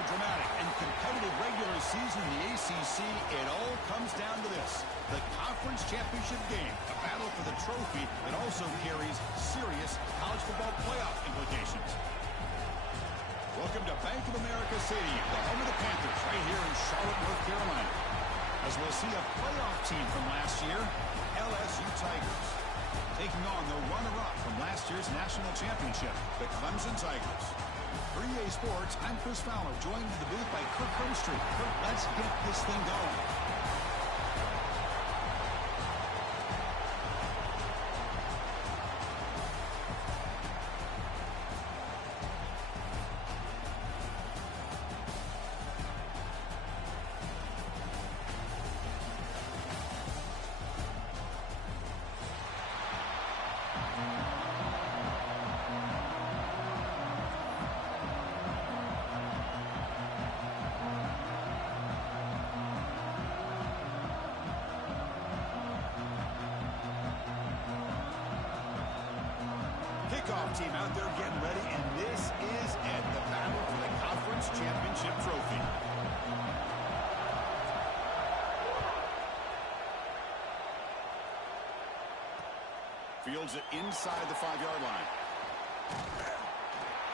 a dramatic and competitive regular season in the ACC, it all comes down to this: the conference championship game, a battle for the trophy that also carries serious college football playoff implications. Welcome to Bank of America Stadium, the home of the Panthers, right here in Charlotte, North Carolina. As we'll see a playoff team from last year, LSU Tigers, taking on the runner-up from last year's national championship, the Clemson Tigers. For EA Sports, I'm Chris Fowler, joined in the booth by Kirk Hermstreet. Kirk, let's get this thing going. Kickoff team out there getting ready, and this is it, the battle for the conference championship trophy. Fields it inside the 5-yard line.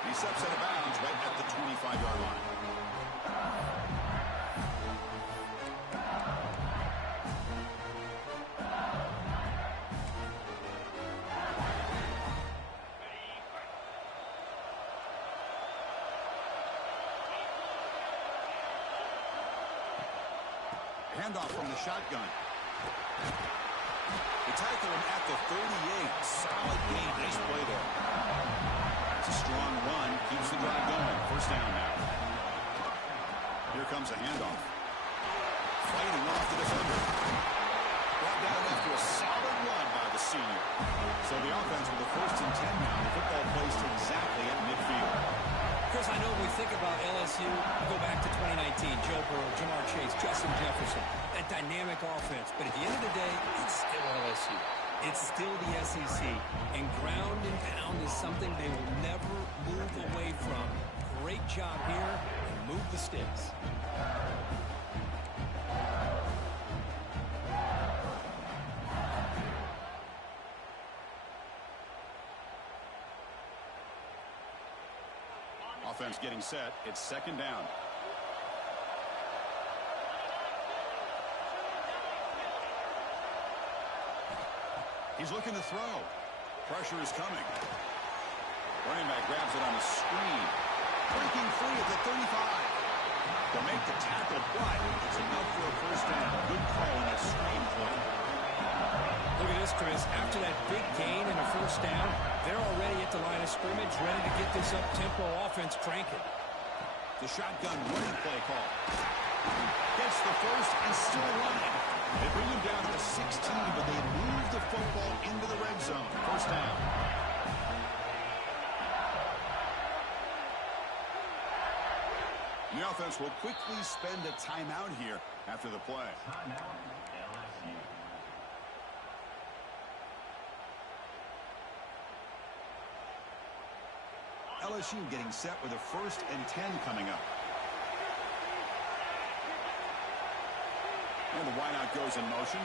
He steps out of bounds right at the 25-yard line. Handoff from the shotgun. They tackle him at the 38. Solid gain. Nice play there. It's a strong run. Keeps the drive going. First down now. Here comes a handoff. Fighting off the defender. Brought down after a solid run by the senior. So the offense with the 1st and 10 now. The football placed exactly at midfield. Chris, I know when we think about LSU, we go back to 2019, Joe Burrow, Jamar Chase, Justin Jefferson, that dynamic offense. But at the end of the day, it's still LSU. It's still the SEC. And ground and pound is something they will never move away from. Great job here, and move the sticks. Offense getting set. It's 2nd down. He's looking to throw. Pressure is coming. Running back grabs it on a screen. Breaking free at the 35. To make the tackle, but it's enough for a 1st down. Good call on that screen play. Look at this, Chris. After that big gain and a 1st down, they're already at the line of scrimmage, ready to get this up-tempo offense cranking. The shotgun running play call. Gets the 1st and still running. They bring him down to the 16, but they move the football into the red zone. 1st down. The offense will quickly spend a timeout here after the play. LSU getting set with a 1st and 10 coming up. And the wideout goes in motion.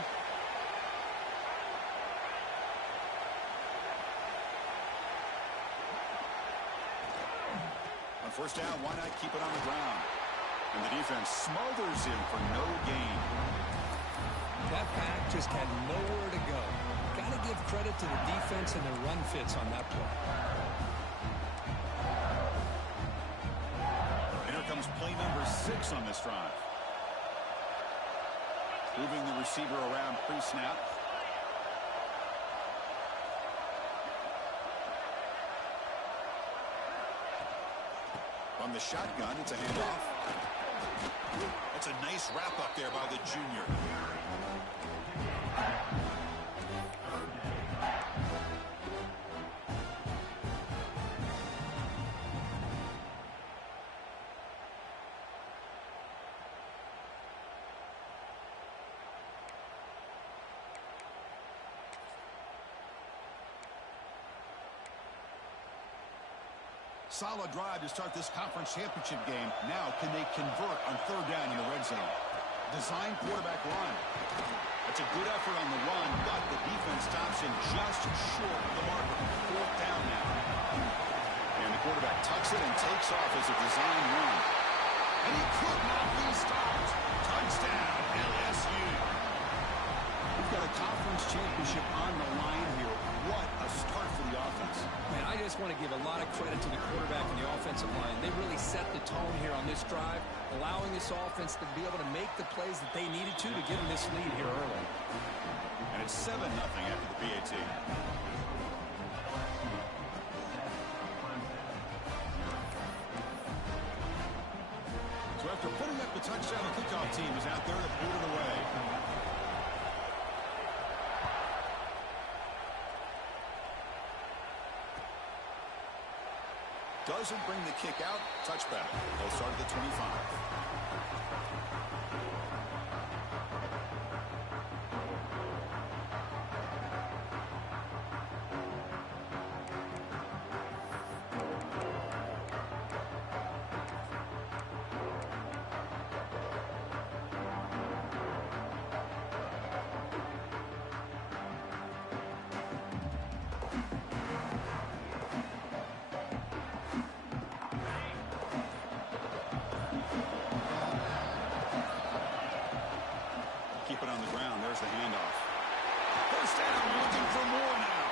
On 1st down, why not keep it on the ground? And the defense smothers him for no gain. That pack just had nowhere to go. Got to give credit to the defense and their run fits on that play. Play number 6 on this drive. Moving the receiver around pre-snap. On the shotgun, it's a handoff. That's a nice wrap up there by the junior. solid drive to start this conference championship game. Now, can they convert on third down in the red zone? Design quarterback run. That's a good effort on the run, but the defense stops him just short of the marker. Fourth down now. And the quarterback tucks it and takes off as a design run. And he could not be stopped. Touchdown, LSU. We've got a conference championship on the line here. What a start for the offense. Man, I just want to give a lot of credit to the quarterback and the offensive line. They really set the tone here on this drive, allowing this offense to be able to make the plays that they needed to give them this lead here early. And it's 7-0 after the PAT. So after putting up the touchdown, the kickoff team is out there to boot it away. Doesn't bring the kick out. Touchback. They'll start at the 25. The handoff. First down, looking for more now.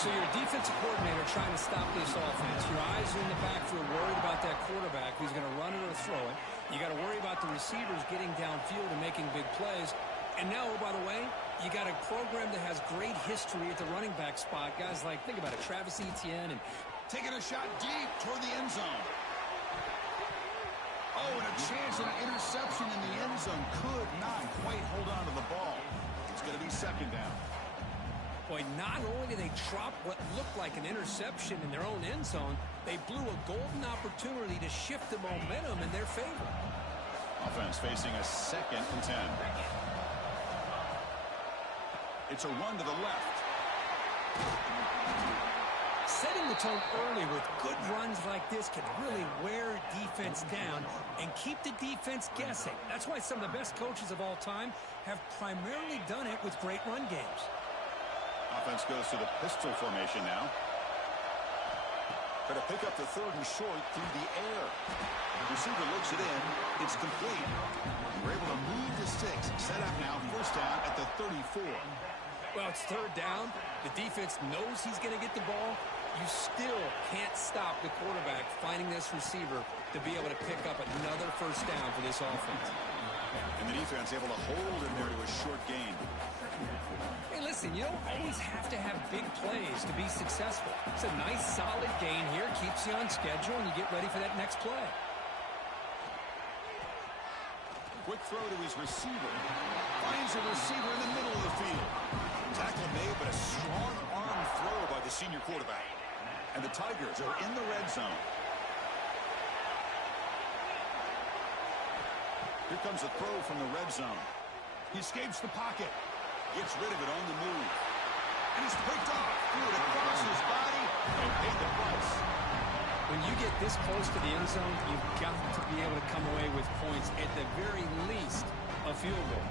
So your defensive coordinator trying to stop this offense. Your eyes are in the backfield, worried about that quarterback who's going to run it or throw it. You got to worry about the receivers getting downfield and making big plays. And now, oh, by the way, you got a program that has great history at the running back spot. Guys like, think about it, Travis Etienne and taking a shot deep toward the end zone. Oh, and a chance at an interception in the end zone. Could not quite hold on to the ball. It's going to be second down. Boy, not only did they drop what looked like an interception in their own end zone, they blew a golden opportunity to shift the momentum in their favor. Offense facing a 2nd and 10. It's a run to the left. Setting the tone early with good runs like this can really wear defense down and keep the defense guessing. That's why some of the best coaches of all time have primarily done it with great run games. Offense goes to the pistol formation now. Try to pick up the 3rd and short through the air. The receiver looks it in. It's complete. We're able to move the sticks. Set up now. First down at the 34. Well, it's 3rd down. The defense knows he's going to get the ball. You still can't stop the quarterback finding this receiver to be able to pick up another first down for this offense. And the defense able to hold him there to a short gain. Hey, listen, you don't always have to have big plays to be successful. It's a nice, solid gain here. Keeps you on schedule, and you get ready for that next play. Quick throw to his receiver. Finds a receiver in the middle of the field. Tackle made, but a strong arm throw by the senior quarterback. And the Tigers are in the red zone. Here comes a throw from the red zone. He escapes the pocket. Gets rid of it on the move. And he's picked off. Threw it across his body and paid the price. When you get this close to the end zone, you've got to be able to come away with points, at the very least, a field goal.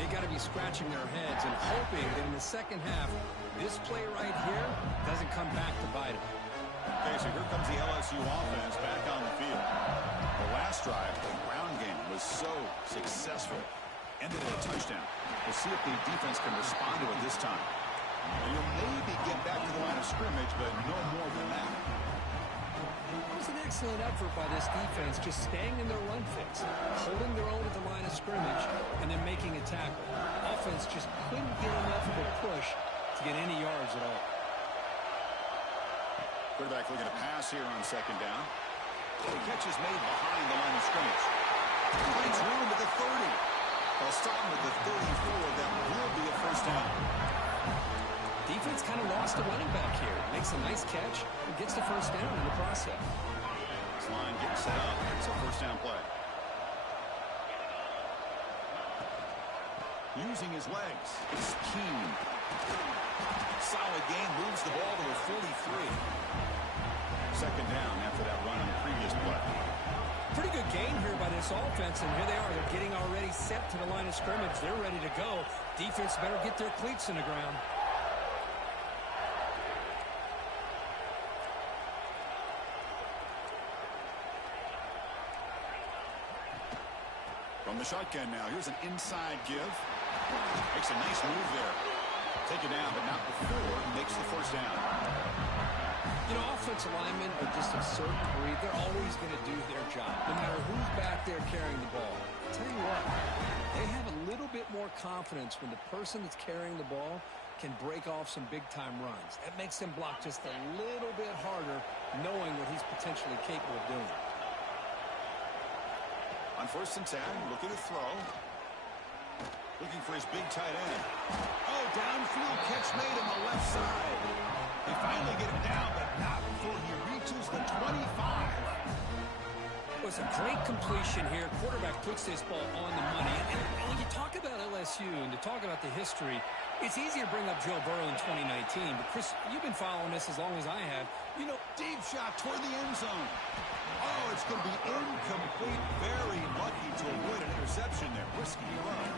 They got to be scratching their heads and hoping that in the second half, this play right here doesn't come back to bite them. Okay, so here comes the LSU offense back on the field. The last drive, the ground game, was so successful. Ended in a touchdown. We'll see if the defense can respond to it this time. And you'll maybe get back to the line of scrimmage, but no more than that. It was an excellent effort by this defense, just staying in their run fits, holding their own at the line of scrimmage, and then making a tackle. Offense just couldn't get enough of a push to get any yards at all. Quarterback looking to pass here on second down. The catch is made behind the line of scrimmage. Finds room at the 30. They'll stop him at the 34. That will be a first down. Defense kind of lost a running back here. Makes a nice catch and gets the first down in the process. This line getting set up. It's a first down play. Using his legs. It's keen. Solid gain. Moves the ball to a 43. Second down after that run on the previous play. Pretty good game here by this offense, and here they are. They're getting already set to the line of scrimmage. They're ready to go. Defense better get their cleats in the ground. From the shotgun now, here's an inside give. Makes a nice move there. Take it down, but not before he makes the first down. You know, offensive linemen are just a certain breed. They're always going to do their job, no matter who's back there carrying the ball. I'll tell you what, they have a little bit more confidence when the person that's carrying the ball can break off some big-time runs. That makes them block just a little bit harder, knowing what he's potentially capable of doing. On 1st and 10, looking to throw. Looking for his big tight end. Oh, downfield catch made on the left side. They finally get it down, but not before he reaches the 25. It was a great completion here. Quarterback puts this ball on the money. And when you talk about LSU and to talk about the history, it's easy to bring up Joe Burrow in 2019. But, Chris, you've been following this as long as I have. You know, deep shot toward the end zone. Oh, it's going to be incomplete. Very lucky to avoid an interception there. Risky run.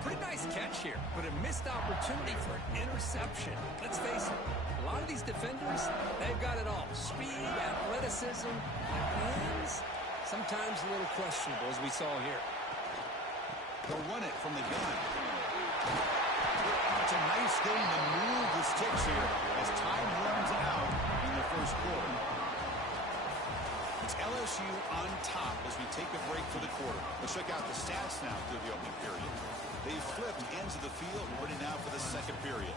Pretty nice catch here, but a missed opportunity for an interception. Let's face it, a lot of these defenders, they've got it all. Speed, athleticism, hands, sometimes a little questionable, as we saw here. They'll run it from the gun. It's a nice game to move the sticks here as time runs out in the first quarter. It's LSU on top as we take a break for the quarter. Let's check out the stats now through the opening period. They flipped ends of the field, ready now for the second period.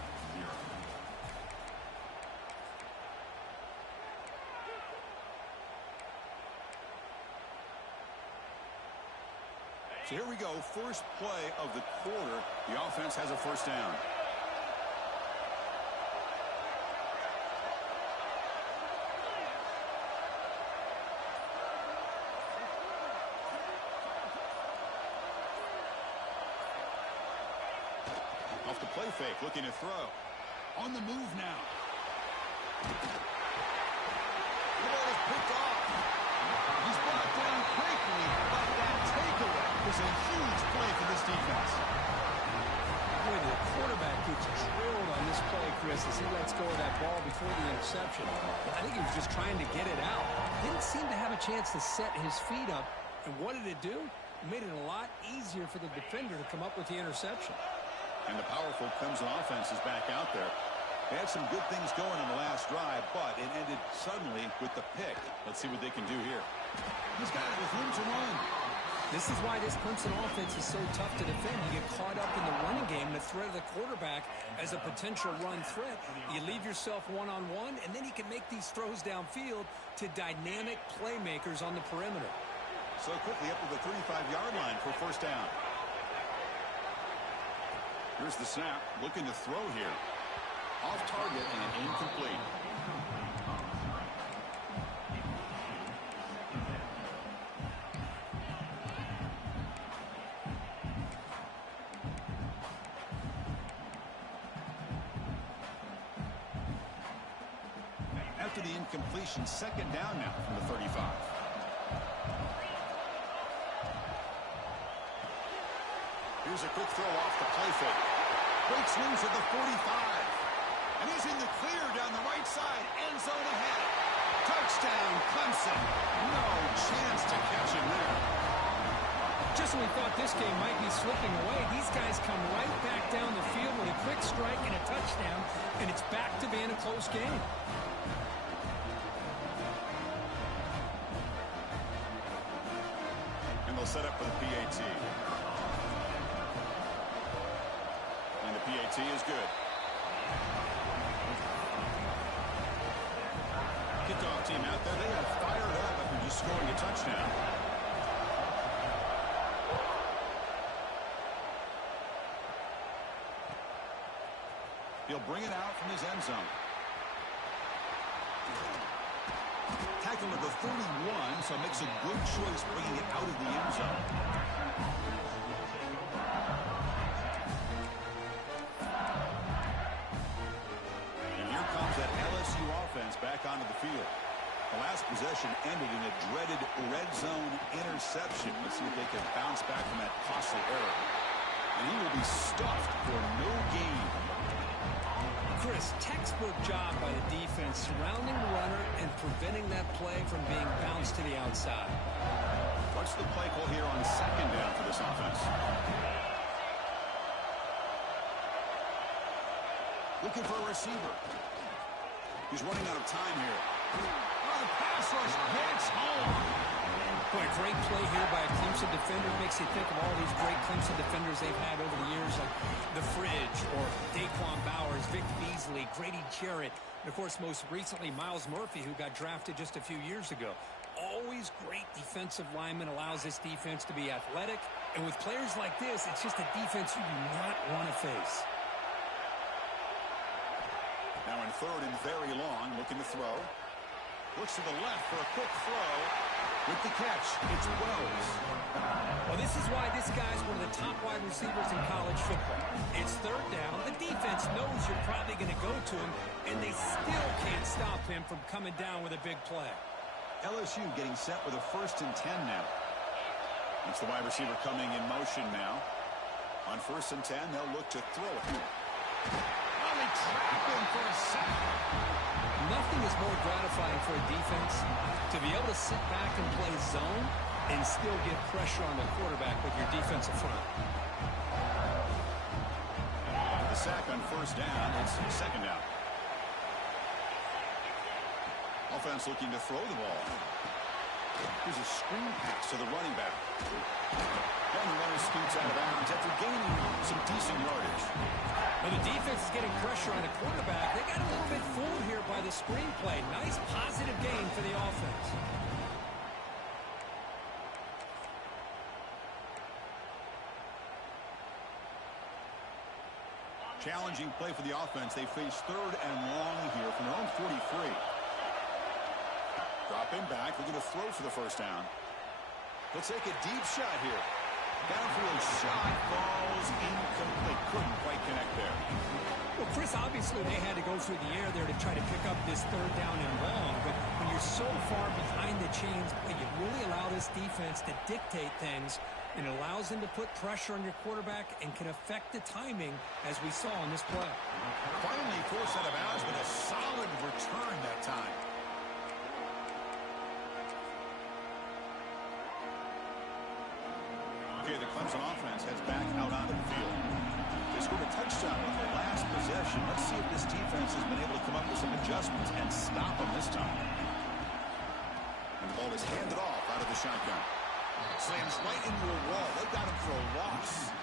So here we go, first play of the quarter. The offense has a first down. Off the play fake, looking to throw. On the move now. The ball is picked off. He's brought down quickly, but that takeaway is a huge play for this defense. Boy, the quarterback gets drilled on this play, Chris, as he lets go of that ball before the interception. I think he was just trying to get it out. Didn't seem to have a chance to set his feet up. And what did it do? It made it a lot easier for the defender to come up with the interception. And the powerful Clemson offense is back out there. They had some good things going on the last drive, but it ended suddenly with the pick. Let's see what they can do here. He's got it with room to run. This is why this Clemson offense is so tough to defend. You get caught up in the running game, the threat of the quarterback as a potential run threat. You leave yourself one-on-one, and then you can make these throws downfield to dynamic playmakers on the perimeter. So quickly up to the 35-yard line for first down. Here's the snap, looking to throw here. Off target and incomplete. After the incompletion, second down now from the 35. Here's a quick throw off the play fake. Breaks loose at the 45. And he's in the clear down the right side. End zone ahead. Touchdown, Clemson. No chance to catch him there. Just when we thought this game might be slipping away, these guys come right back down the field with a quick strike and a touchdown, and it's back to being a close game. And they'll set up for the PAT. And the PAT is good. Kickoff team out there. They are fired up after just scoring a touchdown. He'll bring it out from his end zone. Tackle at the 31, so makes a good choice bringing it out of the end zone. And here comes that LSU offense back onto the field. possession ended in a dreaded red zone interception. Let's see if they can bounce back from that costly error. And he will be stuffed for no gain. Chris, textbook job by the defense surrounding the runner and preventing that play from being bounced to the outside. What's the play call here on second down for this offense? Looking for a receiver. He's running out of time here. Oh, pass rush hits home. Boy, great play here by a Clemson defender. Makes you think of all these great Clemson defenders they've had over the years, like the Fridge or Daquan Bowers, Vic Beasley, Grady Jarrett, and, of course, most recently, Miles Murphy, who got drafted just a few years ago. Always great defensive lineman, allows this defense to be athletic. And with players like this, it's just a defense you do not want to face. Now in third and very long, looking to throw. Looks to the left for a quick throw. With the catch, it's Wells. Well, this is why this guy's one of the top wide receivers in college football. It's third down. The defense knows you're probably going to go to him, and they still can't stop him from coming down with a big play. LSU getting set with a 1st and 10 now. It's the wide receiver coming in motion now. On 1st and 10, they'll look to throw it. Oh, they trap him for a sack. Nothing is more gratifying for a defense to be able to sit back and play zone and still get pressure on the quarterback with your defensive front. The sack on 1st down. It's 2nd down. Offense looking to throw the ball. Here's a screen pass to the running back. And the runner scoots out of bounds after gaining some decent yardage. Well, the defense is getting pressure on the quarterback. They got a little bit fooled here by the screenplay. Nice positive gain for the offense. Challenging play for the offense. They face 3rd and long here from their own 43. Dropping back, looking to throw for the 1st down. Let's take a deep shot here. Downfield shot, falls incomplete. Couldn't quite connect there. Well, Chris, obviously they had to go through the air there to try to pick up this 3rd down and long. But when you're so far behind the chains, you really allow this defense to dictate things. And it allows them to put pressure on your quarterback and can affect the timing, as we saw in this play. Finally forced out of bounds, but a solid return that time. Okay, the Clemson offense heads back out onto the field. They scored a touchdown with the last possession. Let's see if this defense has been able to come up with some adjustments and stop them this time. And the ball is handed off out of the shotgun. Slams right into a wall. They got him for a loss.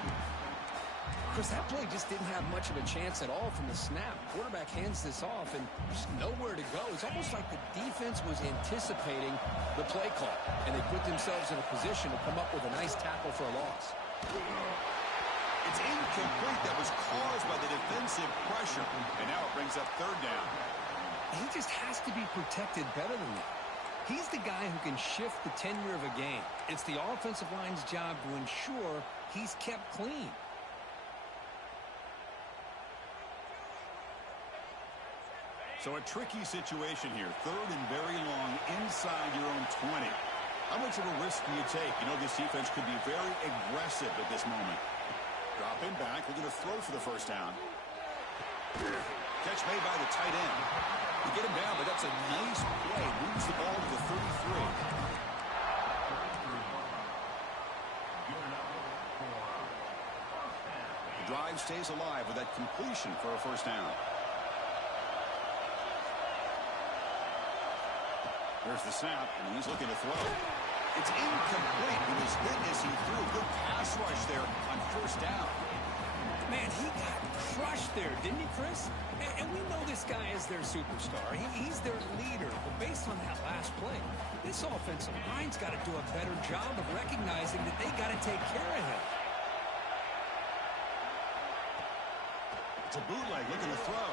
Chris, that play just didn't have much of a chance at all from the snap. Quarterback hands this off and just nowhere to go. It's almost like the defense was anticipating the play call, and they put themselves in a position to come up with a nice tackle for a loss. It's incomplete. That was caused by the defensive pressure. And now it brings up 3rd down. He just has to be protected better than that. He's the guy who can shift the tenure of a game. It's the offensive line's job to ensure he's kept clean. So a tricky situation here. 3rd and very long inside your own 20. How much of a risk do you take? You know, this defense could be very aggressive at this moment. Dropping back, looking to throw for the 1st down. Catch made by the tight end. You get him down, but that's a nice play. Moves the ball to the 33. The drive stays alive with that completion for a 1st down. There's the snap, and he's looking to throw. It's incomplete. He was hit as he threw. Good pass rush there on 1st down. Man, he got crushed there, didn't he, Chris? And we know this guy is their superstar. He's their leader. But based on that last play, this offensive line's got to do a better job of recognizing that they got to take care of him. It's a bootleg looking to throw.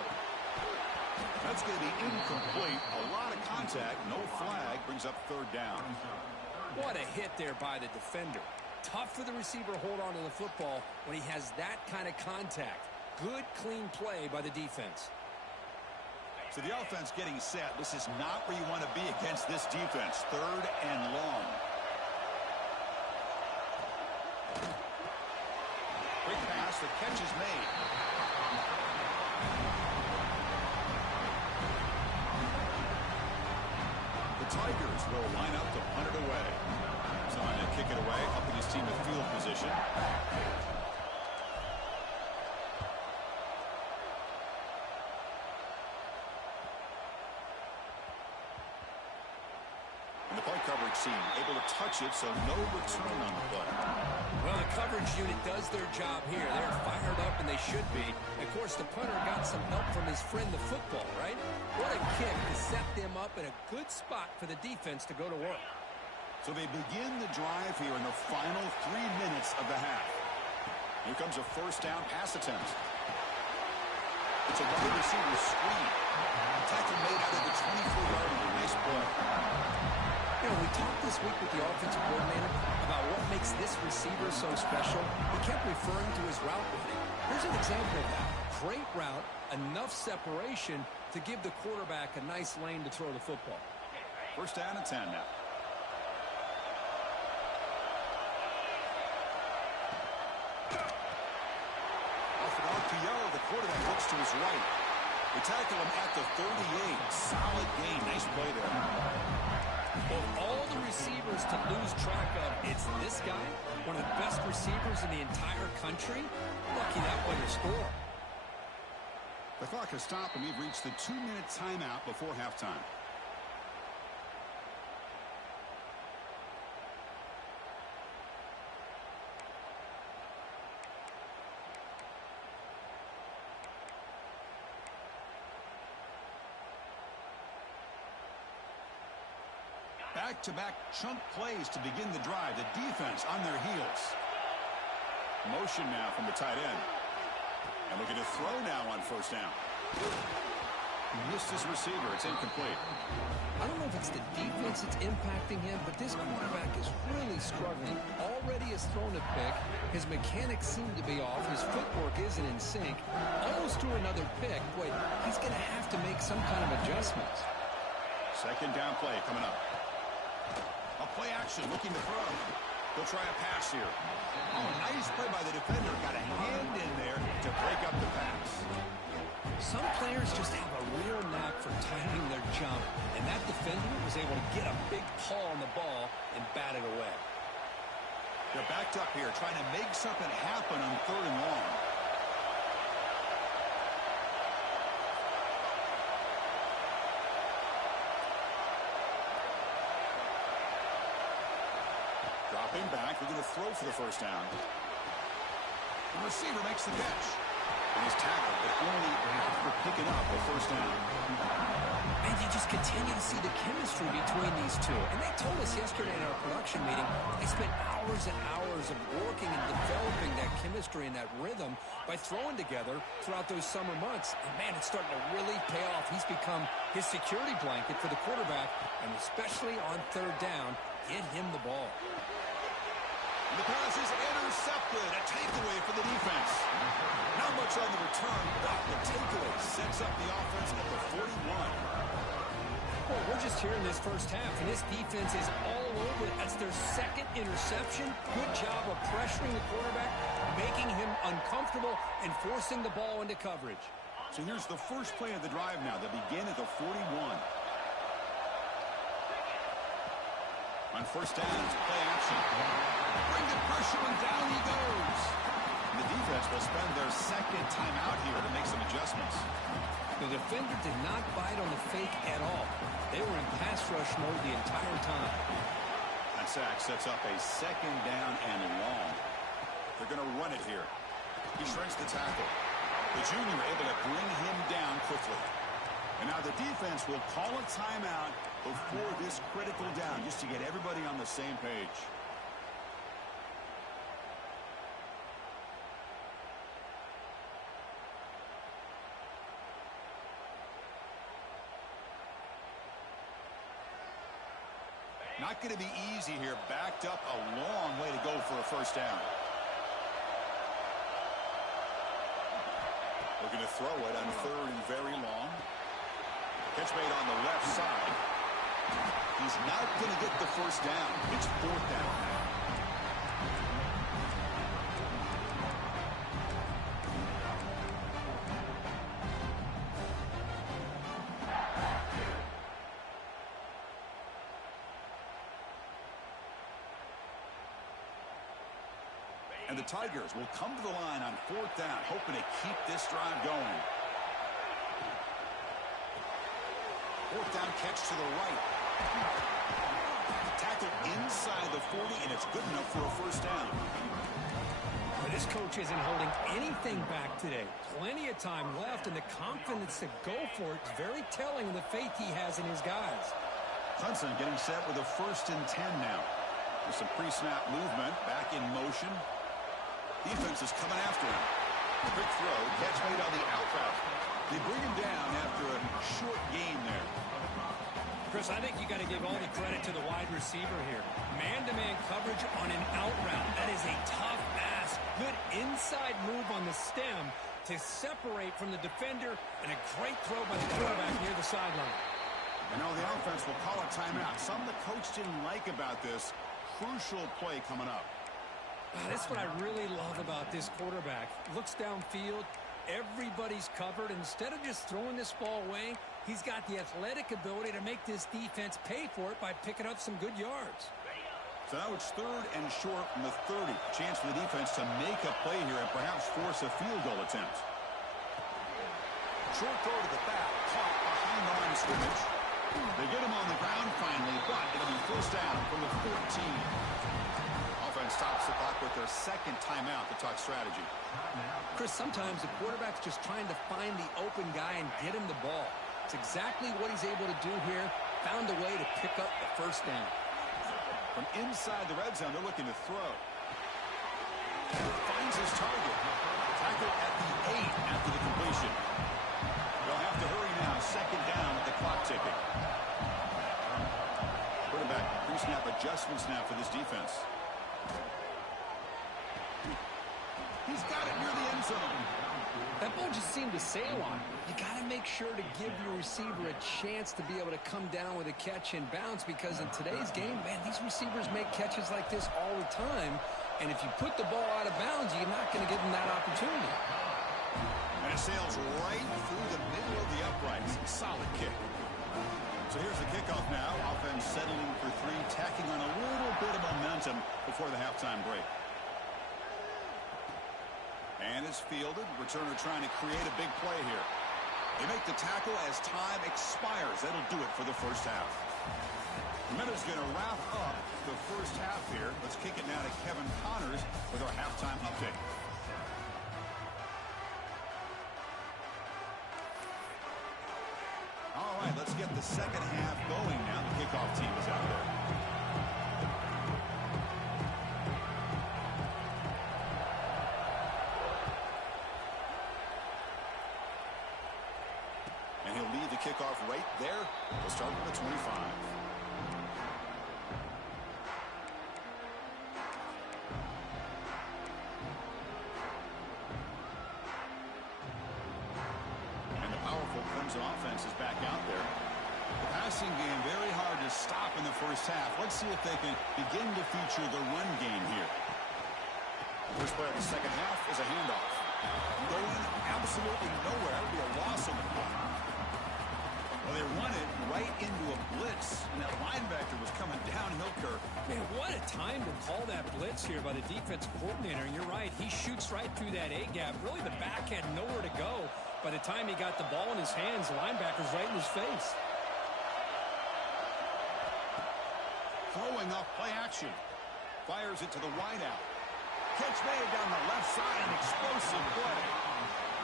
That's going to be incomplete. A lot of contact. No flag. Brings up 3rd down. What a hit there by the defender. Tough for the receiver to hold on to the football when he has that kind of contact. Good, clean play by the defense. So the offense getting set. This is not where you want to be against this defense. 3rd and long. Quick pass. The catch is made. The Tigers will line up to punt it away. Trying to kick it away, helping his team in field position. And the punt coverage team able to touch it, so no return on the play. Well, the coverage unit does their job here. They're fired up, and they should be. Of course, the punter got some help from his friend, the football, right? What a kick to set them up in a good spot for the defense to go to work. So they begin the drive here in the final 3 minutes of the half. Here comes a first down pass attempt. It's a wide receiver screen. Tackle made out of the 24-yard line. Nice play. You know, we talked this week with the offensive coordinator about what makes this receiver so special. He kept referring to his route running. Here's an example of that. Great route, enough separation to give the quarterback a nice lane to throw the football. First down and 10 now. The quarterback looks to his right. They tackle him at the 38. Solid gain. Nice play there. Of all the receivers to lose track of, it's this guy, one of the best receivers in the entire country. Lucky that wasn't a score. The clock has stopped, and we've reached the 2-minute timeout before halftime. Back-to-back chunk plays to begin the drive. The defense on their heels. Motion now from the tight end. And looking to throw now on first down. He missed his receiver. It's incomplete. I don't know if it's the defense that's impacting him, but this quarterback is really struggling. Already has thrown a pick. His mechanics seem to be off. His footwork isn't in sync. Almost threw another pick. Boy, he's going to have to make some kind of adjustments. Second down play coming up. A play action, looking to throw. They'll try a pass here. Oh, nice play by the defender. Got a hand in there to break up the pass. Some players just have a real knack for timing their jump, and that defender was able to get a big paw on the ball and bat it away. They're backed up here, trying to make something happen on 3rd and long. Dropping back, they're going to throw for the first down. The receiver makes the catch. And he's tackled, but only after picking up the first down. And you just continue to see the chemistry between these two. And they told us yesterday in our production meeting, they spent hours and hours of working and developing that chemistry and that rhythm by throwing together throughout those summer months. And, man, it's starting to really pay off. He's become his security blanket for the quarterback, and especially on 3rd down, get him the ball. The pass is intercepted. A takeaway for the defense. Not much on the return, but the takeaway sets up the offense at the 41. Well, we're just here in this first half, and this defense is all over it. That's their 2nd interception. Good job of pressuring the quarterback, making him uncomfortable, and forcing the ball into coverage. So here's the first play of the drive now. They begin at the 41. On first down, it's play action. Bring the pressure, and down he goes. And the defense will spend their 2nd time out here to make some adjustments. The defender did not bite on the fake at all. They were in pass rush mode the entire time. That sack sets up a 2nd down and long. They're going to run it here. He shrinks the tackle. The junior able to bring him down quickly. And now the defense will call a timeout before this critical down, just to get everybody on the same page. Not going to be easy here. Backed up a long way to go for a first down. Looking to throw it on 3rd and very long. Catch made on the left side. He's not going to get the first down. It's 4th down now. And the Tigers will come to the line on 4th down, hoping to keep this drive going. 4th down catch to the right. Tackle inside the 40, and it's good enough for a first down. Well, this coach isn't holding anything back today. Plenty of time left, and the confidence to go for it is very telling of the faith he has in his guys. Hudson getting set with a 1st and 10 now. With some pre-snap movement, back in motion. Defense is coming after him. Quick throw, catch made on the out route. They bring him down after a short gain there. Chris, I think you got to give all the credit to the wide receiver here. Man-to-man coverage on an out route. That is a tough ask. Good inside move on the stem to separate from the defender, and a great throw by the quarterback near the sideline. You know, the offense will call a timeout. Something the coach didn't like about this. Crucial play coming up. That's what I really love about this quarterback. Looks downfield. Everybody's covered. Instead of just throwing this ball away, he's got the athletic ability to make this defense pay for it by picking up some good yards. So now it's 3rd and short from the 30. Chance for the defense to make a play here and perhaps force a field goal attempt. Short throw to the back. Caught behind the line of scrimmage. They get him on the ground finally, but it'll be first down from the 14. Offense stops the clock with their 2nd timeout to talk strategy. Chris, sometimes the quarterback's just trying to find the open guy and get him the ball. It's exactly what he's able to do here. Found a way to pick up the first down. From inside the red zone, they're looking to throw. Finds his target. Tackle at the 8 after the completion. They'll have to hurry now. 2nd down with the clock ticking. Quarterback pre-snap adjustments now for this defense. He's got it near the end zone. That ball just seemed to sail on. You got to make sure to give your receiver a chance to be able to come down with a catch and bounce, because in today's game, man, these receivers make catches like this all the time. And if you put the ball out of bounds, you're not going to give them that opportunity. And it sails right through the middle of the uprights. Solid kick. So here's the kickoff now. Offense settling for 3, tacking on a little bit of momentum before the halftime break. And it's fielded. Returner trying to create a big play here. They make the tackle as time expires. That'll do it for the first half. The minute's going to wrap up the first half here. Let's kick it now to Kevin Connors with our halftime update. All right, let's get the second half going now. The kickoff team is out there. And he'll lead the kickoff right there. We'll start with the 25. And the powerful Clemson offense is back out there. The passing game very hard to stop in the first half. Let's see if they can begin to feature the run game here. First play of the second half is a handoff. Going absolutely nowhere. That would be a loss on the play. Well, they run it right into a blitz, and that linebacker was coming downhill curve. Man, what a time to call that blitz here by the defensive coordinator. And you're right, he shoots right through that A-gap. Really, the back had nowhere to go. By the time he got the ball in his hands, the linebacker's right in his face. Throwing off play action. Fires it to the wideout. Catch made down the left side, an explosive play.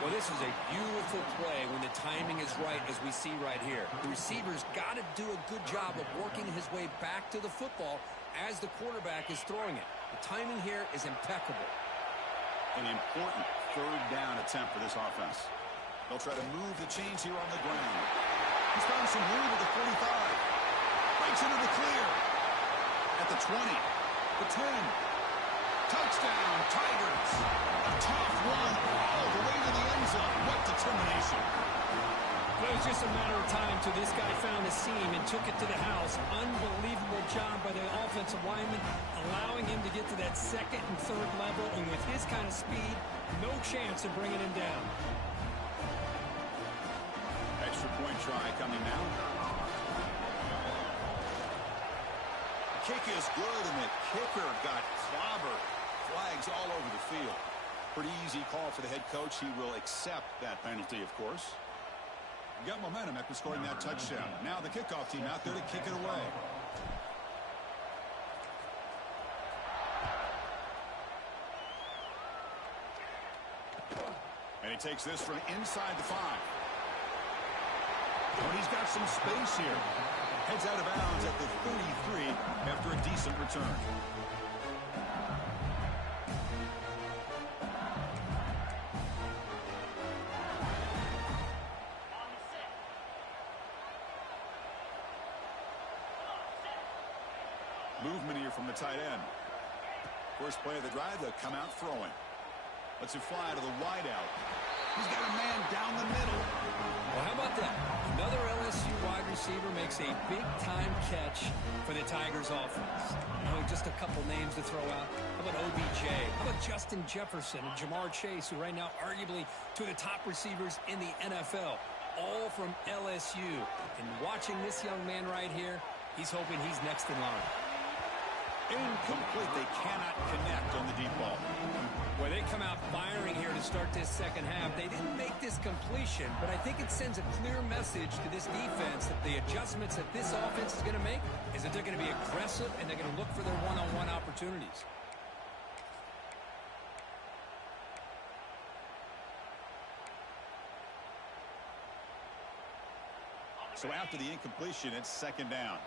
Well, this is a beautiful play when the timing is right, as we see right here. The receiver's got to do a good job of working his way back to the football as the quarterback is throwing it. The timing here is impeccable. An important 3rd down attempt for this offense. They'll try to move the chains here on the ground. He's found some room at the 45. Breaks into the clear. At the 20. The 10. Touchdown, Tigers. A tough run all the way to the end zone. What determination. Well, it was just just a matter of time till this guy found a seam and took it to the house. Unbelievable job by the offensive lineman, allowing him to get to that second and third level, and with his kind of speed, no chance of bringing him down. Extra point try coming now. The kick is good, and the kicker got clobbered. Flags all over the field. Pretty easy call for the head coach. He will accept that penalty, of course. Got momentum after scoring that touchdown. Now the kickoff team out there to kick it away. And he takes this from inside the 5. And he's got some space here. Heads out of bounds at the 33 after a decent return. Movement here from the tight end. First play of the drive, they'll come out throwing. Lets it fly to the wideout. He's got a man down the middle. Well, how about that? Another LSU wide receiver makes a big-time catch for the Tigers offense. Just a couple names to throw out. How about OBJ? How about Justin Jefferson and Jamar Chase, who right now arguably two of the top receivers in the NFL, all from LSU. And watching this young man right here, he's hoping he's next in line. Incomplete. They cannot connect on the deep ball. Well, they come out firing here to start this second half. They didn't make this completion, but I think it sends a clear message to this defense that the adjustments that this offense is going to make is that they're going to be aggressive and they're going to look for their one-on-one opportunities. So after the incompletion, it's second down.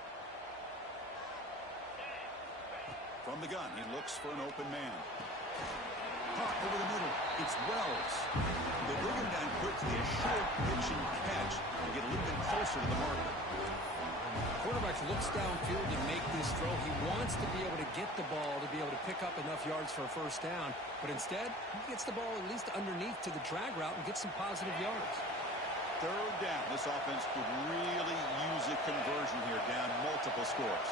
From the gun, he looks for an open man. Caught over the middle. It's Wells. They bring him down quickly. A short pitch and catch to get a little bit closer to the marker. Quarterback looks downfield to make this throw. He wants to be able to get the ball to be able to pick up enough yards for a first down. But instead, he gets the ball at least underneath to the drag route and gets some positive yards. Third down. This offense could really use a conversion here, down multiple scores.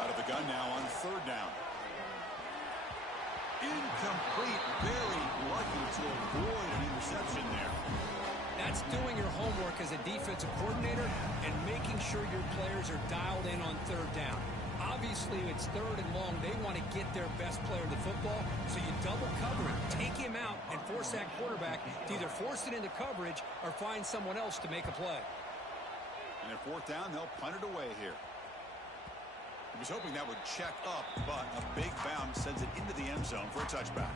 Out of the gun now on third down. Incomplete. Very lucky to avoid an interception there. That's doing your homework as a defensive coordinator and making sure your players are dialed in on third down. Obviously, it's third and long. They want to get their best player to the football, so you double cover him, take him out, and force that quarterback to either force it into coverage or find someone else to make a play. And at fourth down, they'll punt it away here. He was hoping that would check up, but a big bounce sends it into the end zone for a touchback.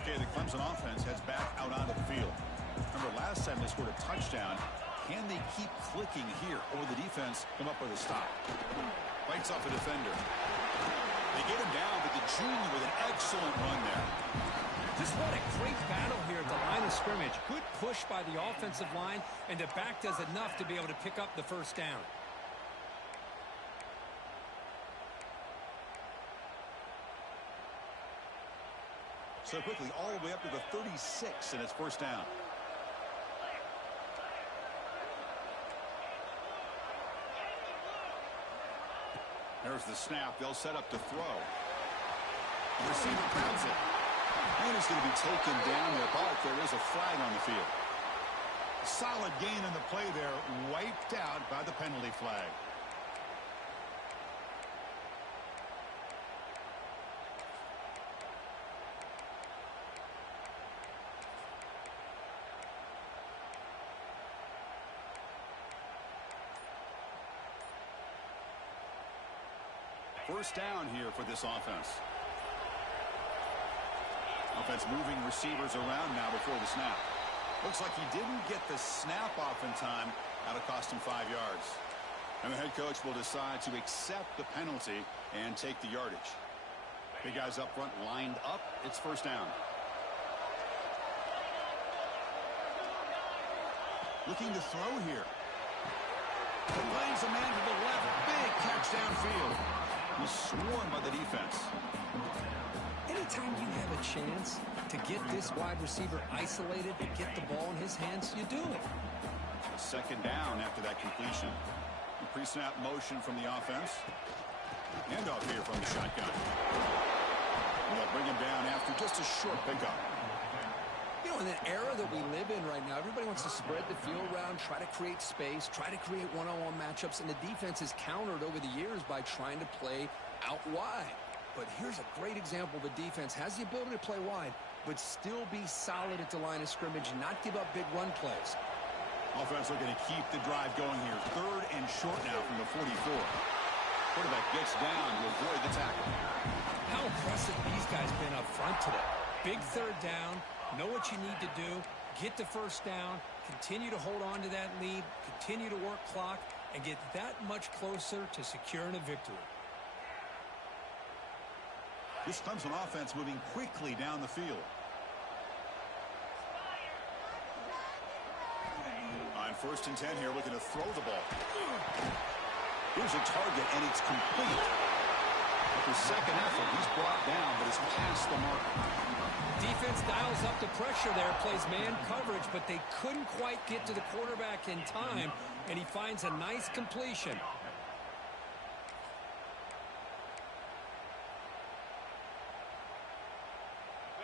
Okay, the Clemson offense heads back out onto the field. Remember, last time they scored a touchdown. Can they keep clicking here, or will the defense come up with a stop? Fights off a defender. They get him down, but the junior with an excellent run there. Just what a great battle here at the line of scrimmage. Good push by the offensive line, and the back does enough to be able to pick up the first down. So quickly, all the way up to the 36, and it's first down. There's the snap. They'll set up to throw. The receiver grabs it. And it's going to be taken down there, but there is a flag on the field. Solid gain in the play there, wiped out by the penalty flag. First down here for this offense. Offense moving receivers around now before the snap. Looks like he didn't get the snap off in time. That'll cost him 5 yards. And the head coach will decide to accept the penalty and take the yardage. Big guys up front lined up. It's first down. Looking to throw here. Lays a man to the left. Big catch downfield. He swarmed by the defense. Anytime you have a chance to get this wide receiver isolated and get the ball in his hands, you do it. Second down after that completion. Pre-snap motion from the offense. Handoff here from the shotgun. And they'll bring him down after just a short pickup. You know, in the era that we live in right now, everybody wants to spread the field around, try to create space, try to create one-on-one matchups, and the defense is countered over the years by trying to play out wide. But here's a great example. The defense has the ability to play wide, but still be solid at the line of scrimmage and not give up big run plays. Offense looking to keep the drive going here. Third and short now from the 44. Quarterback gets down to avoid the tackle. How impressive these guys been up front today. Big third down, know what you need to do, get the first down, continue to hold on to that lead, continue to work clock, and get that much closer to securing a victory. This Clemson offense moving quickly down the field. On 1st and 10 here, looking to throw the ball. Here's a target, and it's complete. After second effort, he's brought down, but is past the mark. Defense dials up the pressure there, plays man coverage, but they couldn't quite get to the quarterback in time, and he finds a nice completion.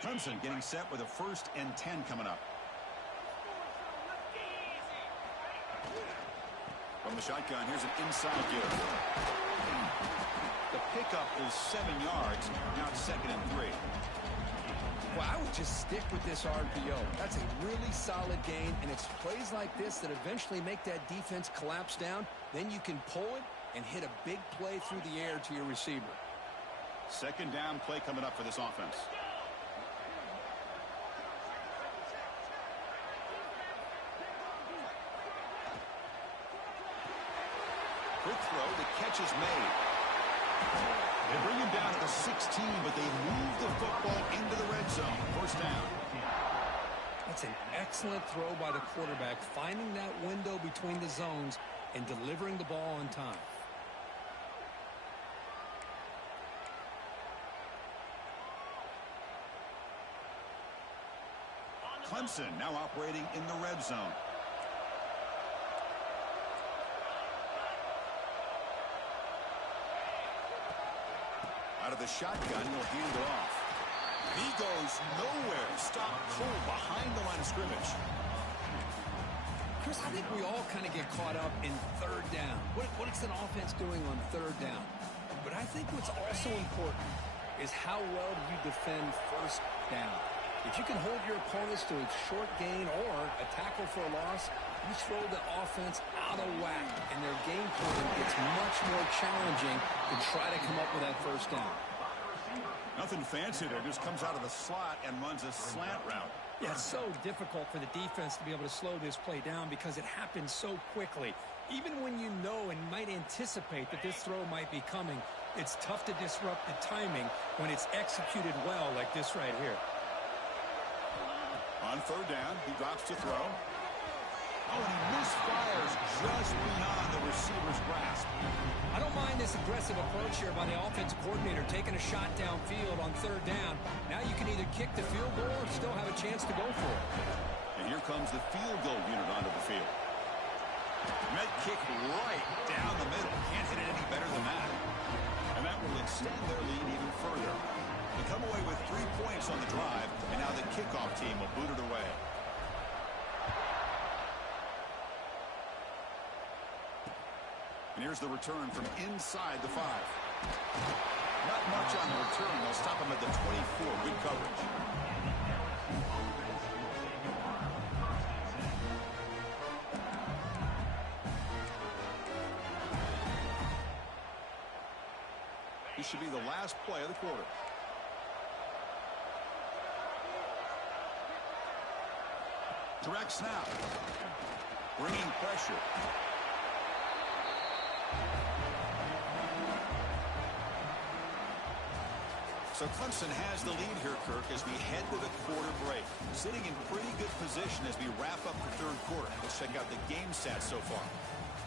Clemson getting set with a 1st and 10 coming up. From the shotgun, here's an inside give. The pickup is 7 yards. Now it's 2nd and 3. Well, I would just stick with this RPO. That's a really solid gain, and it's plays like this that eventually make that defense collapse down. Then you can pull it and hit a big play through the air to your receiver. Second down play coming up for this offense. Quick throw, the catch is made. They bring him down to the 16, but they move the football into the red zone. First down. That's an excellent throw by the quarterback, finding that window between the zones and delivering the ball on time. Clemson now operating in the red zone. Out of the shotgun, he'll hand it off. He goes nowhere. Stop cold behind the line of scrimmage. Chris, I think we all kind of get caught up in third down. What is an offense doing on third down? But I think what's also important is how well do you defend first down. If you can hold your opponents to a short gain or a tackle for a loss, you throw the offense out of whack, and their game plan gets much more challenging to try to come up with that first down. Nothing fancy there. Just comes out of the slot and runs a slant route. Yeah, it's so difficult for the defense to be able to slow this play down because it happens so quickly. Even when you know and might anticipate that this throw might be coming, it's tough to disrupt the timing when it's executed well like this right here. On third down, he drops to throw. Oh, and he misfires just beyond the receiver's grasp. I don't mind this aggressive approach here by the offensive coordinator, taking a shot downfield on third down. Now you can either kick the field goal or still have a chance to go for it. And here comes the field goal unit onto the field. Met kick right down the middle. Can't hit it any better than that. And that will extend their lead even further. They come away with 3 points on the drive, and now the kickoff team will boot it away. And here's the return from inside the 5. Not much on the return. They'll stop him at the 24. Good coverage. This should be the last play of the quarter. Direct snap. Bringing pressure. So Clemson has the lead here, Kirk, as we head to the quarter break. Sitting in pretty good position as we wrap up the third quarter. Let's check out the game stats so far.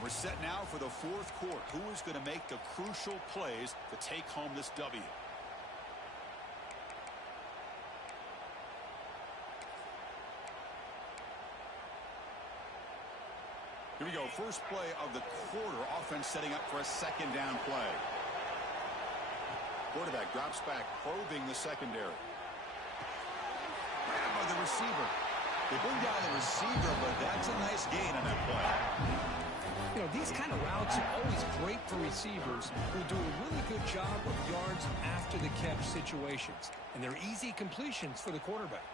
We're set now for the fourth quarter. Who is going to make the crucial plays to take home this W? Here we go. First play of the quarter. Offense setting up for a second down play. Quarterback drops back, probing the secondary. Grab by the receiver. They bring down the receiver, but that's a nice gain on that play. You know, these kind of routes are always great for receivers who do a really good job of yards after the catch situations. And they're easy completions for the quarterback.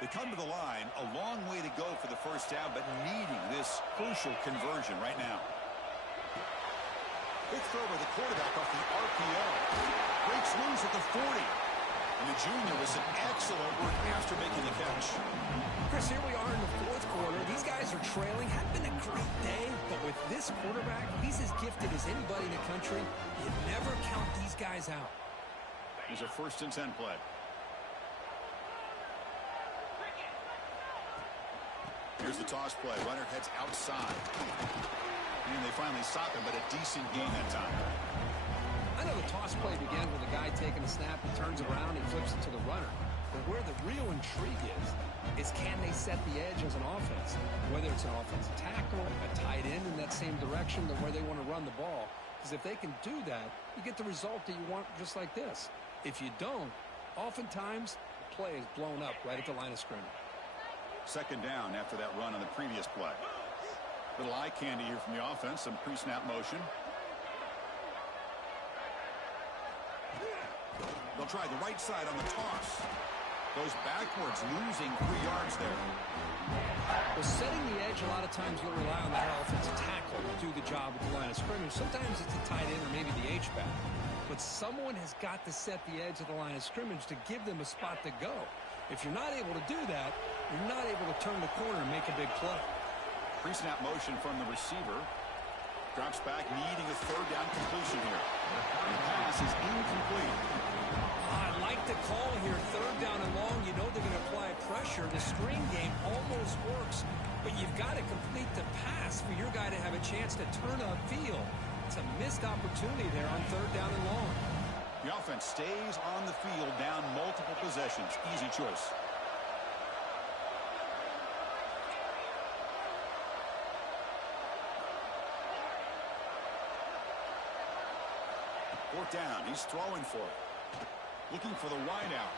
They come to the line, a long way to go for the first down, but needing this crucial conversion right now. Quick throw by the quarterback off the RPO. Breaks loose at the 40. And the junior with some excellent work after making the catch. Chris, here we are in the fourth quarter. These guys are trailing. Hadn't been a great day, but with this quarterback, he's as gifted as anybody in the country. You never count these guys out. Here's a 1st and 10 play. Here's the toss play. Runner heads outside. And they finally stop him, but a decent gain that time. I know the toss play began with a guy taking a snap, he turns around, he flips it to the runner. But where the real intrigue is can they set the edge as an offense? Whether it's an offensive tackle, a tight end in that same direction to where they want to run the ball. Because if they can do that, you get the result that you want just like this. If you don't, oftentimes the play is blown up right at the line of scrimmage. Second down after that run on the previous play. Little eye candy here from the offense. Some pre-snap motion. They'll try the right side on the toss. Goes backwards, losing 3 yards there. Well, setting the edge, a lot of times you'll rely on that offensive tackle to do the job at the line of scrimmage. Sometimes it's a tight end or maybe the H-back. But someone has got to set the edge of the line of scrimmage to give them a spot to go. If you're not able to do that, you're not able to turn the corner and make a big play. Pre-snap motion from the receiver. Drops back, needing a 3rd down completion here. The pass is incomplete. I like the call here. 3rd down and long. You know they're going to apply pressure. The screen game almost works, but you've got to complete the pass for your guy to have a chance to turn upfield. It's a missed opportunity there on 3rd down and long. The offense stays on the field, down multiple possessions. Easy choice. Fourth down. He's throwing for it. Looking for the wideout.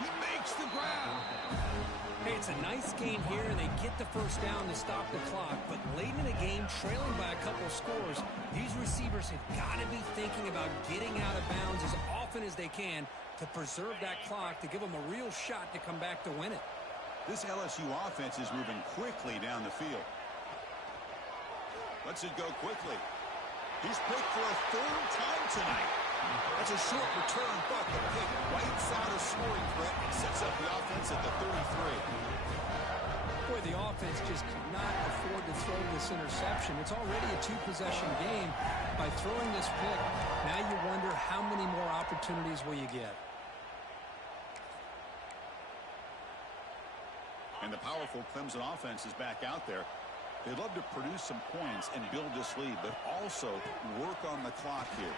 He makes the grab. Hey, it's a nice game here, and they get the first down to stop the clock. But late in the game, trailing by a couple scores, these receivers have got to be thinking about getting out of bounds as often as they can to preserve that clock, to give them a real shot to come back to win it. This LSU offense is moving quickly down the field. Lets it go quickly. He's picked for a 3rd time tonight. That's a short return, but the pick wipes out a scoring threat and sets up the offense at the 33. Boy, the offense just could not afford to throw this interception. It's already a 2-possession game. By throwing this pick, now you wonder how many more opportunities will you get. And the powerful Clemson offense is back out there. They love to produce some points and build this lead, but also work on the clock here.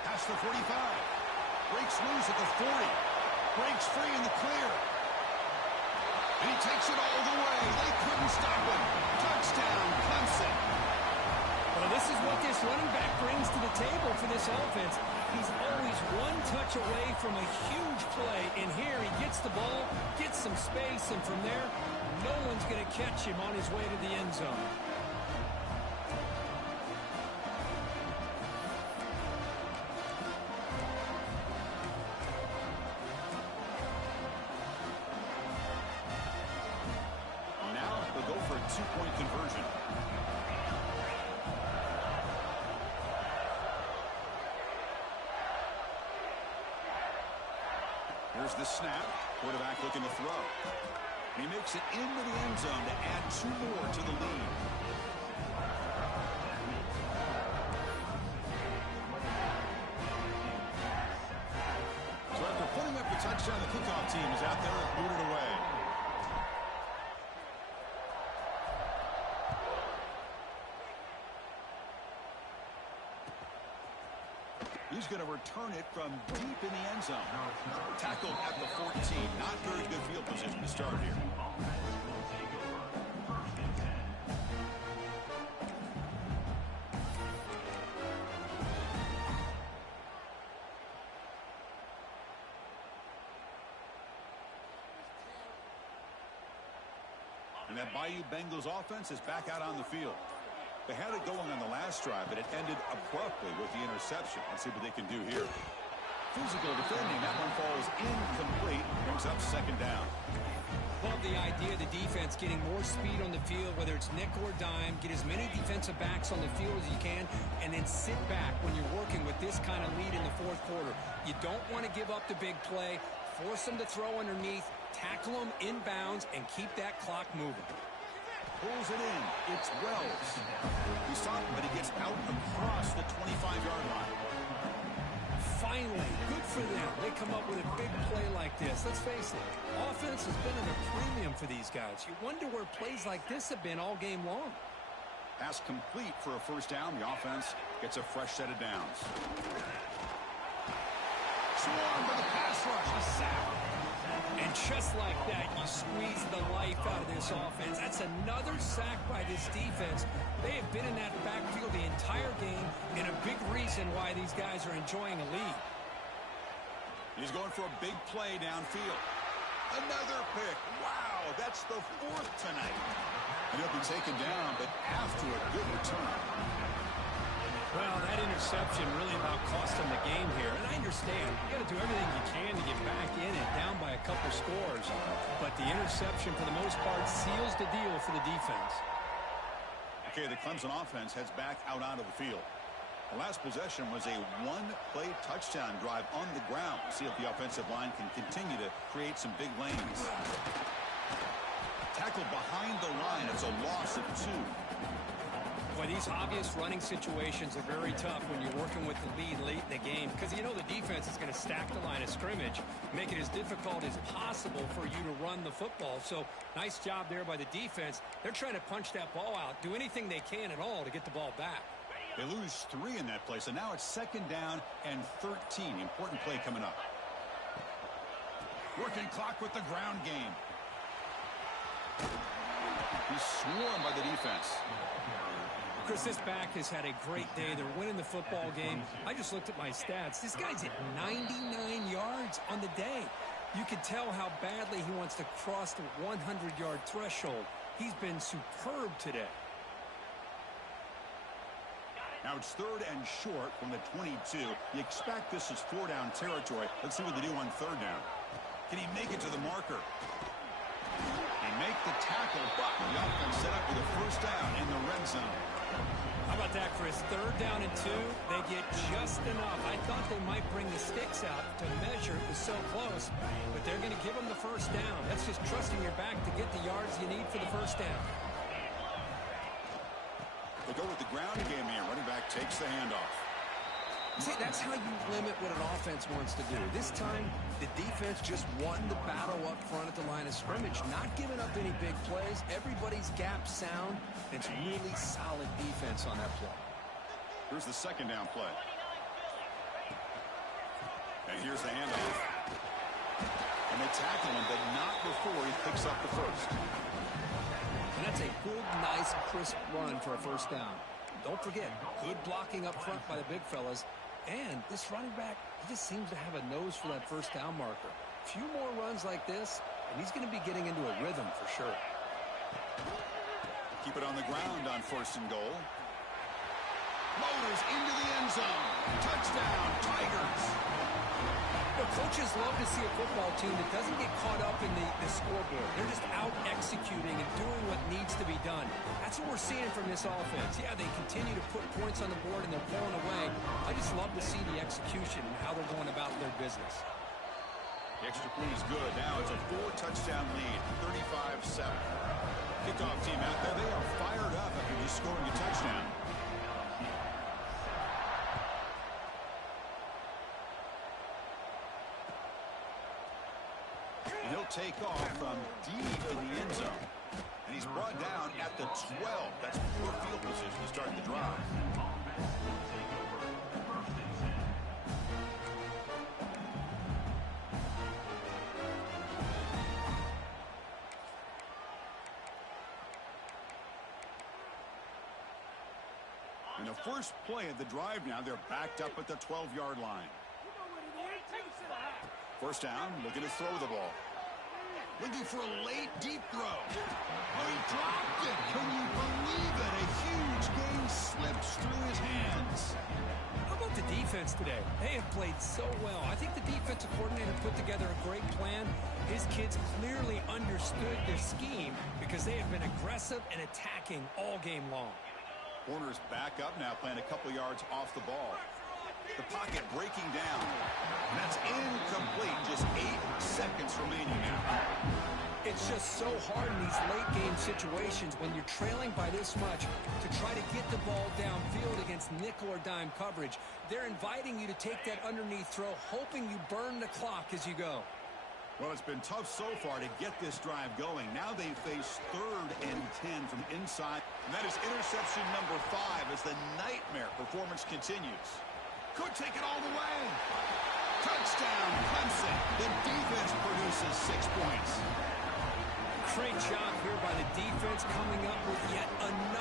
Past the 45. Breaks loose at the 40. Breaks free in the clear. And he takes it all the way. They couldn't stop him. Touchdown, Clemson. Well, this is what this running back brings to the table for this offense. He's always one touch away from a huge play. And here he gets the ball, gets some space, and from there, no one's going to catch him on his way to the end zone. Now they'll go for a 2-point conversion. Here's the snap. Quarterback looking to throw. He makes it into the end zone to add 2 more to the lead. So after putting up the touchdown, the kickoff team is out there and booted away. He's going to return it from deep in the end zone. Tackled at the 14. Not very good field position to start here. And that Bayou Bengals offense is back out on the field. They had it going on the last drive, but it ended abruptly with the interception. Let's see what they can do here. Physical defending. That one falls incomplete. Brings up second down. Love the idea of the defense getting more speed on the field, whether it's nickel or dime. Get as many defensive backs on the field as you can, and then sit back when you're working with this kind of lead in the fourth quarter. You don't want to give up the big play. Force them to throw underneath. Tackle them inbounds and keep that clock moving. Pulls it in. It's Wells. He's stopped, but he gets out across the 25-yard line. Finally, good for them. They come up with a big play like this. Let's face it, offense has been at a premium for these guys. You wonder where plays like this have been all game long. Pass complete for a first down. The offense gets a fresh set of downs. Swarmed by the pass rush. A sack. And just like that, you squeeze the life out of this offense. That's another sack by this defense. They have been in that backfield the entire game, and a big reason why these guys are enjoying a lead. He's going for a big play downfield. Another pick. Wow, that's the fourth tonight. And he'll be taken down, but after a good return. Well, that interception really about cost them the game here. And I understand, you got to do everything you can to get back in and down by a couple scores. But the interception, for the most part, seals the deal for the defense. Okay, the Clemson offense heads back out onto the field. The last possession was a one-play touchdown drive on the ground. See if the offensive line can continue to create some big lanes. Tackle behind the line. It's a loss of 2. Boy, these obvious running situations are very tough when you're working with the lead late in the game, because you know the defense is going to stack the line of scrimmage, make it as difficult as possible for you to run the football. So nice job there by the defense. They're trying to punch that ball out, do anything they can at all to get the ball back. They lose 3 in that play, so now it's second down and 13. Important play coming up. Working clock with the ground game. He's swarmed by the defense. Chris, this back has had a great day. They're winning the football game. I just looked at my stats. This guy's at 99 yards on the day. You can tell how badly he wants to cross the 100-yard threshold. He's been superb today. Now it's third and short from the 22. You expect this is 4-down territory. Let's see what they do on third down. Can he make it to the marker? They make the tackle, but the offense set up with a first down in the red zone. How about that, Chris? Third down and 2. They get just enough. I thought they might bring the sticks out to measure. It was so close, but they're going to give them the first down. That's just trusting your back to get the yards you need for the first down. They go with the ground game here. Running back takes the handoff. See, that's how you limit what an offense wants to do. This time, the defense just won the battle up front at the line of scrimmage, not giving up any big plays. Everybody's gap sound. It's really solid defense on that play. Here's the second down play. And here's the handoff. And they tackle him, but not before he picks up the first. And that's a good, nice, crisp run for a first down. Don't forget, good blocking up front by the big fellas. And this running back, he just seems to have a nose for that first down marker. A few more runs like this, and he's going to be getting into a rhythm for sure. Keep it on the ground on first and goal. Motors into the end zone. Touchdown, Tigers. The coaches love to see a football team that doesn't get caught up in the scoreboard. They're just out executing and doing what needs to be done. That's what we're seeing from this offense. Yeah, they continue to put points on the board and they're pulling away. I just love to see the execution and how they're going about their business. The extra point is good. Now it's a 4-touchdown lead, 35-7. Kickoff team out there. They are fired up after just scoring a touchdown. And he'll take off from deep in the end zone. And he's brought down at the 12. That's poor field position to start the drive. And the first play of the drive now, they're backed up at the 12-yard line. First down, looking to throw the ball. Looking for a late, deep throw. Oh, he dropped it. Can you believe it? A huge game slips through his hands. How about the defense today? They have played so well. I think the defensive coordinator put together a great plan. His kids clearly understood their scheme because they have been aggressive and attacking all game long. Corner's back up now, playing a couple yards off the ball. The pocket breaking down. And that's incomplete. Just 8 seconds remaining now. It's just so hard in these late-game situations when you're trailing by this much to try to get the ball downfield against nickel or dime coverage. They're inviting you to take that underneath throw, hoping you burn the clock as you go. Well, it's been tough so far to get this drive going. Now they face 3rd and 10 from inside. And that is interception number 5 as the nightmare performance continues. Could take it all the way. Touchdown, Clemson. The defense produces 6 points. Great job here by the defense coming up with yet another